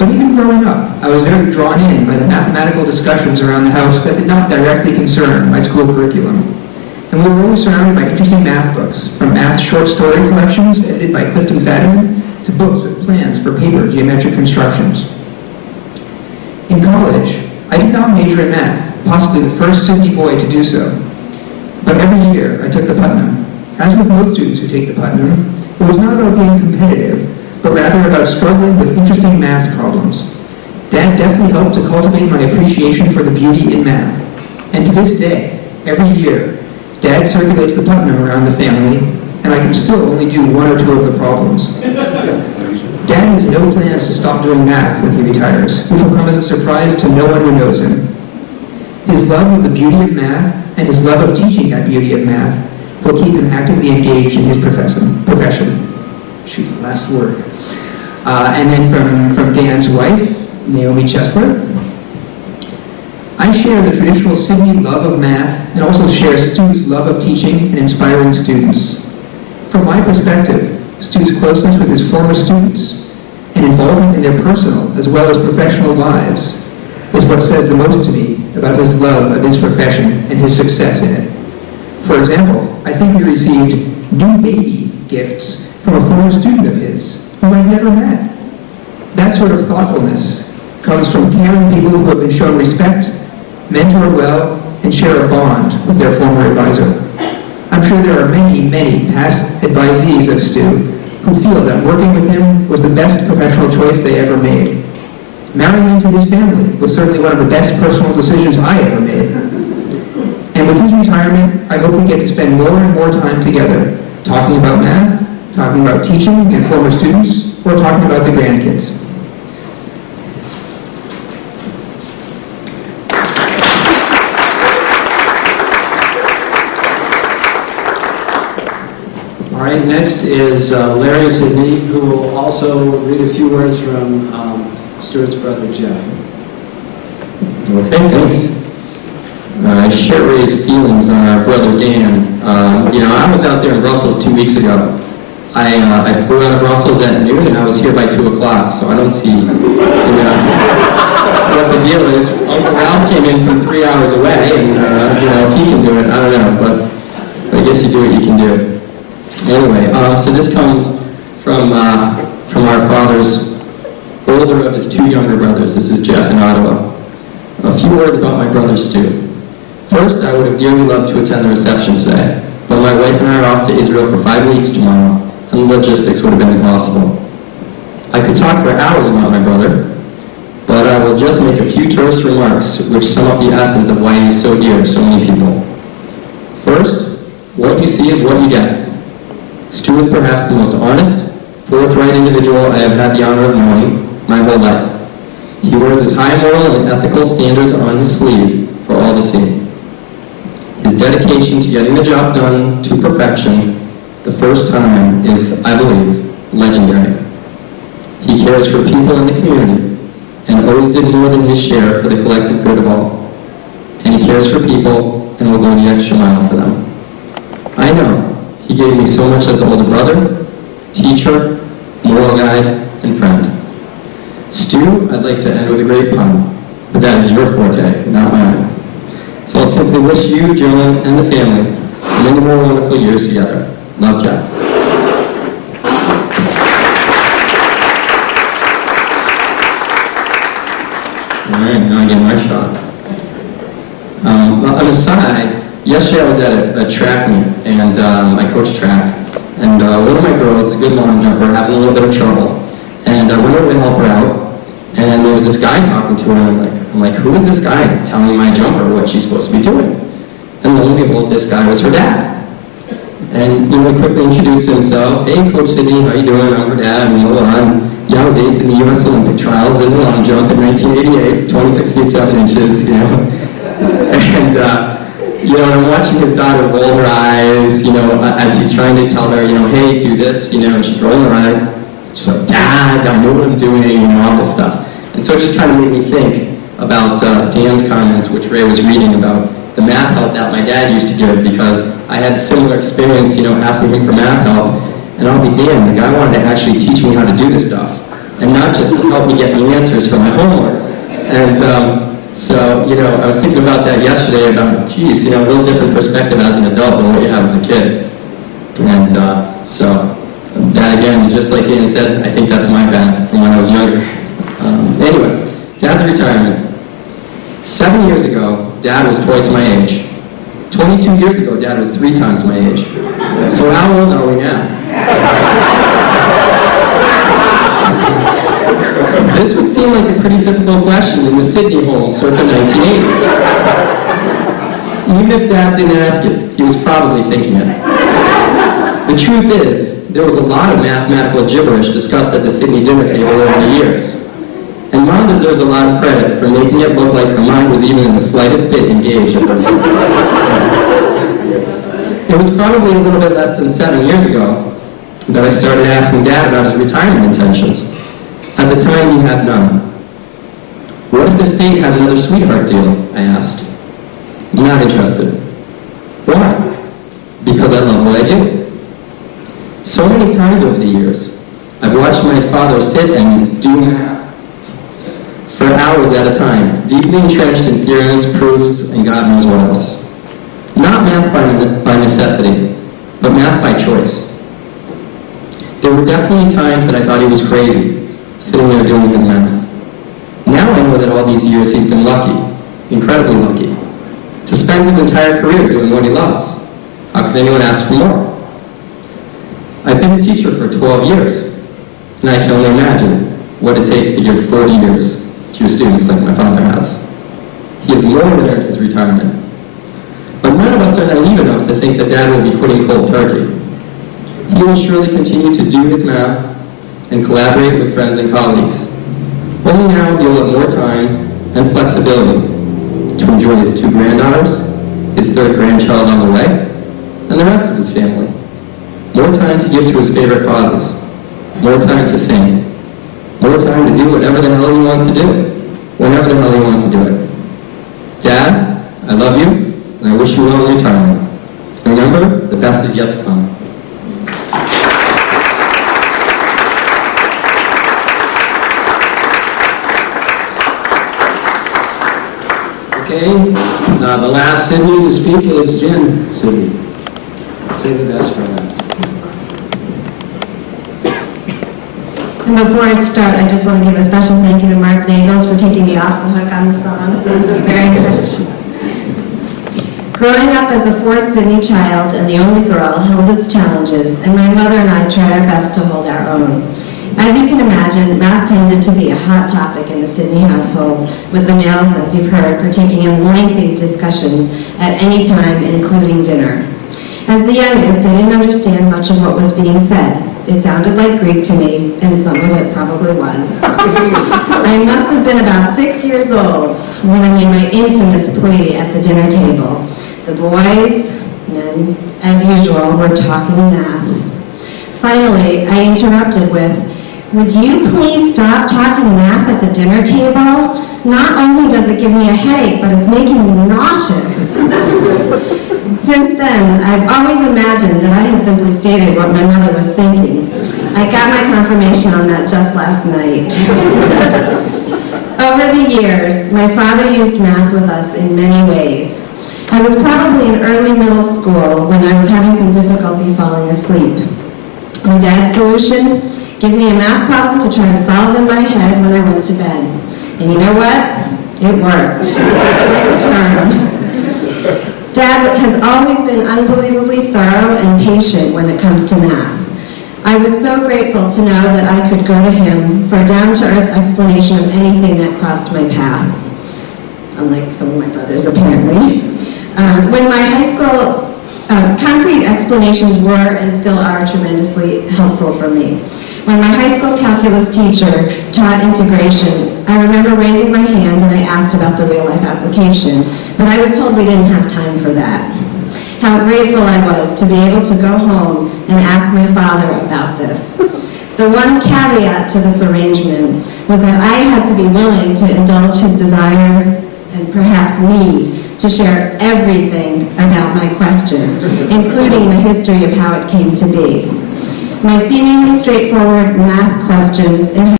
But even growing up, I was very drawn in by the mathematical discussions around the house that did not directly concern my school curriculum. And we were always surrounded by interesting math books, from math short story collections edited by Clifton Fadiman to books with plans for paper geometric constructions. In college, I did not major in math, possibly the first Sydney boy to do so. But every year, I took the Putnam. As with most students who take the Putnam, it was not about being competitive, but rather about struggling with interesting math problems. Dad definitely helped to cultivate my appreciation for the beauty in math. And to this day, every year, Dad circulates the Putnam around the family, and I can still only do one or two of the problems. Dad has no plans to stop doing math when he retires, which will come as a surprise to no one who knows him. His love of the beauty of math and his love of teaching that beauty of math will keep him actively engaged in his profession. Shoot, last word. And then from Dan's wife, Naomi Chesler. I share the traditional Sydney love of math and also share Stu's love of teaching and inspiring students. From my perspective, Stu's closeness with his former students and involvement in their personal as well as professional lives is what says the most to me about his love of his profession and his success in it. For example, I think he received new baby gifts from a former student of his whom I've never met. That sort of thoughtfulness comes from caring people who have been shown respect, mentored well, and share a bond with their former advisor. I'm sure there are many, many past advisees of Stu who feel that working with him was the best professional choice they ever made. Marrying into his family was certainly one of the best personal decisions I ever made. And with his retirement, I hope we get to spend more and more time together, talking about math, talking about teaching and former students, or talking about the grandkids. All right, next is Larry Sidney, who will also read a few words from Stuart's brother, Jeff. Okay, thanks. I share Ray's feelings on our brother Dan. I was out there in Brussels 2 weeks ago. I flew out of Brussels at noon and I was here by 2 o'clock, so I don't see what the deal is. Uncle Ralph came in from 3 hours away, and if he can do it, I don't know, but I guess you do what you can do. Anyway, so this comes from our father's older of his 2 younger brothers. This is Jeff in Ottawa. A few words about my brother Stu. First, I would have dearly loved to attend the reception today, but my wife and I are off to Israel for 5 weeks tomorrow, and logistics would have been impossible. I could talk for hours about my brother, but I will just make a few terse remarks which sum up the essence of why he is so dear to so many people. First, what you see is what you get. Stu is perhaps the most honest, forthright individual I have had the honor of knowing my whole life. He wears his high moral and ethical standards on his sleeve for all to see. His dedication to getting the job done to perfection the first time is, I believe, legendary. He cares for people in the community and always did more than his share for the collective good of all. And he cares for people and will go the extra mile for them. I know he gave me so much as an older brother, teacher, moral guide, and friend. Stu, I'd like to end with a great pun, but that is your forte, not mine. So I'll simply wish you, Joan, and the family many more wonderful years together. Love, Jeff. All right, now I get my shot. On the side, yesterday I was at a track meet, and I coached track, and one of my girls, a good long jumper, having a little bit of trouble, and I went over to help her out, and there was this guy talking to her, and I'm like, who is this guy telling my jumper what she's supposed to be doing? And lo and behold, this guy was her dad. And he quickly introduced himself. Hey, Coach Sidney, how you doing? I'm her dad. And I was 8th in the U.S. Olympic trials in the long jump in 1988, 26 feet 7 inches, And, I'm watching his daughter roll her eyes, as he's trying to tell her, hey, do this, and she's rolling her eyes. She's like, Dad, I know what I'm doing, all this stuff. And so it just kind of made me think about Dan's comments, which Ray was reading about the math help that my dad used to give, because I had a similar experience, asking him for math help, and I'll be damned, the guy wanted to actually teach me how to do this stuff. and not just to help me get the answers for my homework. And so, I was thinking about that yesterday about, geez, a little different perspective as an adult than what you have as a kid. And so that, again, just like Dan said, I think that's my bad from when I was younger. Anyway, Dad's retirement. 7 years ago, Dad was twice my age. 22 years ago, Dad was 3 times my age. So how old are we now? This would seem like a pretty typical question in the Sydney home circa 1980. Even if Dad didn't ask it, he was probably thinking it. The truth is, there was a lot of mathematical gibberish discussed at the Sydney dinner table over the years. And Mom deserves a lot of credit for making it look like her mind was even in the slightest bit engaged at those meetings. It was probably a little bit less than 7 years ago that I started asking Dad about his retirement intentions. At the time, he had none. What if the state had another sweetheart deal? I asked. Not interested. Why? Because I love what I do. So many times over the years, I've watched my father sit and do math for hours at a time, deeply entrenched in theorems, proofs, and God knows what else. Not math by necessity, but math by choice. There were definitely times that I thought he was crazy, sitting there doing his math. Now I know that all these years he's been lucky, incredibly lucky, to spend his entire career doing what he loves. How could anyone ask for more? I've been a teacher for 12 years, and I can only imagine what it takes to give 40 years to your students like my father has. He has more than earned his retirement. But none of us are naive enough to think that Dad will be quitting cold turkey. He will surely continue to do his math and collaborate with friends and colleagues. Only now he'll have more time and flexibility to enjoy his 2 granddaughters, his 3rd grandchild on the way, and the rest of his family. More time to give to his favorite causes. More time to sing. More time to do whatever the hell he wants to do, whenever the hell he wants to do it. Dad, I love you, and I wish you well in retirement. Remember, the best is yet to come. Okay, the last Sydney to speak is Jen Sydney. Say the best for last. And before I start, I just want to give a special thank you to Mark Dangles for taking me off the hook on the song. Thank you very much. Growing up as the 4th Sydney child and the only girl held its challenges, and my mother and I tried our best to hold our own. As you can imagine, math tended to be a hot topic in the Sydney household, with the males, as you've heard, partaking in lengthy discussions at any time, including dinner. As the youngest, I didn't understand much of what was being said. It sounded like Greek to me, and some of it probably was. I must have been about 6 years old when I made my infamous plea at the dinner table. The boys, men, as usual, were talking math. Finally, I interrupted with, "Would you please stop talking math at the dinner table? Not only does it give me a headache, but it's making me nauseous." Since then, I've always imagined that I had simply stated what my mother was thinking. I got my confirmation on that just last night. Over the years, my father used math with us in many ways. I was probably in early middle school when I was having some difficulty falling asleep. My dad's solution? Give me a math problem to try to solve in my head when I went to bed. And you know what? It worked. Like a charm. Dad has always been unbelievably thorough and patient when it comes to math. I was so grateful to know that I could go to him for a down-to-earth explanation of anything that crossed my path, unlike some of my brothers, apparently. When my high school concrete explanations were and still are tremendously helpful for me. When my high school calculus teacher taught integration, I remember raising my hand and I asked about the real-life application, but I was told we didn't have time for that. How grateful I was to be able to go home and ask my father about this. The one caveat to this arrangement was that I had to be willing to indulge his desire and perhaps need to share everything about my question, including the history of how it came to be. My seemingly straightforward math questions